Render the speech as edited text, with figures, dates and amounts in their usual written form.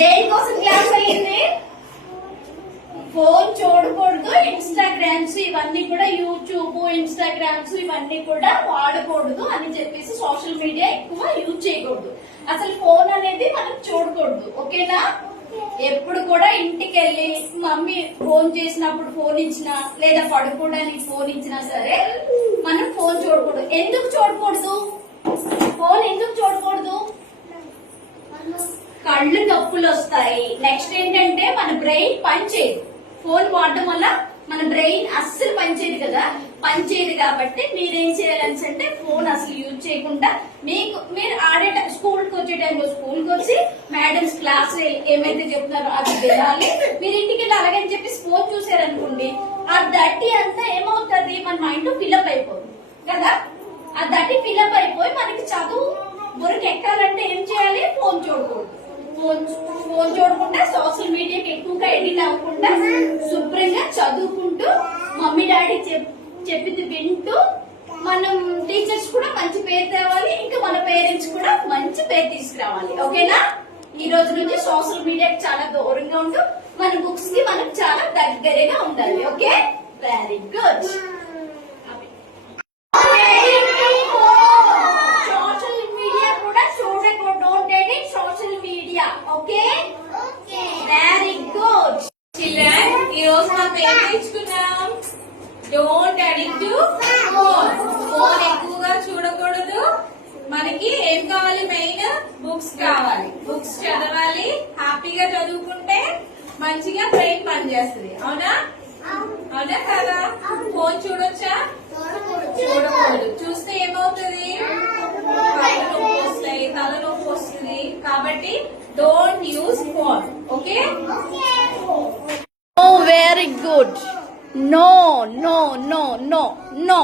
దేనికోసం క్లాస్ అయ్యింది? ఫోన్ చూడకూడదు, ఇన్స్టాగ్రామ్స్ ఇవన్నీ కూడా, యూట్యూబ్ ఇన్స్టాగ్రామ్స్ ఇవన్నీ కూడా వాడకూడదు అని చెప్పేసి సోషల్ మీడియా ఎక్కువ యూజ్ చేయకూడదు. అసలు ఫోన్ అనేది మనం చూడకూడదు. ఓకేనా? ఎప్పుడు కూడా ఇంటికి వెళ్ళి మమ్మీ ఫోన్ చేసినప్పుడు ఫోన్ ఇచ్చినా లేదా పడుకోవడానికి ఫోన్ ఇచ్చినా సరే మనం ఫోన్ చూడకూడదు. ఎందుకు చూడకూడదు? ఫోన్ ఎందుకు చూడకూడదు? కళ్ళు నొప్పులు వస్తాయి. నెక్స్ట్ ఏంటంటే మన బ్రెయిన్ పనిచేయదు. ఫోన్ వాడడం వల్ల మన బ్రెయిన్ అస్సలు పనిచేయదు కదా, పనిచేయదు. కాబట్టి మీరేం చేయాలని అంటే ఫోన్ అసలు యూజ్ చేయకుండా మీరు ఆడే స్కూల్కి వచ్చే టైంలో స్కూల్కి వచ్చి మేడమ్స్ క్లాస్ ఏమైతే చెప్తున్నారో అది వినాలి. మీరు ఇంటికి వెళ్ళి అలాగని చెప్పి ఫోన్ చూసారనుకోండి, ఆ దట్టి అంతా ఏమవుతుంది, మన మైండ్ ఫిల్అప్ అయిపోతుంది కదా. ఆ దట్టి ఫిల్అప్ అయిపోయి మనకి చదువు బుర్రకి ఎక్కాలంటే ఏం చేయాలి? ఫోన్ చూడకూడదు. ఫోన్ చూడకుండా సోషల్ మీడియాకి ఎక్కువగా ఎడిట్ అవ్వకుండా శుభ్రంగా చదువుకుంటూ మమ్మీ డాడీ చెప్పింది వింటూ మనం టీచర్స్ కూడా మంచి పేరు తేవాలి, ఇంకా మన పేరెంట్స్ కూడా మంచి పేరు తీసుకురావాలి. ఓకేనా? ఈ రోజు నుంచి సోషల్ మీడియాకి చాలా దూరంగా ఉంటూ మన బుక్స్ కి మనం చాలా దగ్గరగా ఉండాలి. Okay, very good. Social media కూడా చూడకూడదు. Don't edit social media. Okay, very good. Children, ఈ రోజు మనం ఏం నేర్చుకున్నాం? Don't addict to phone. Phone ఎక్కువగా చూడకూడదు. మనకి ఏం కావాలి? మెయిన్ బుక్స్ కావాలి. బుక్స్ చదవాలి. హ్యాపీగా చదువుకుంటే మంచిగా బ్రెయిన్ పనిచేస్తుంది. అవునా? అవునా కదా? ఫోన్ చూడొచ్చా? చూడకూడదు. చూస్తే ఏమవుతుంది? కళ్ళు నొప్పి వస్తాయి, తలనొప్పి వస్తుంది. కాబట్టి don't use phone. Okay? Oh, very good. No, no, no, no, no.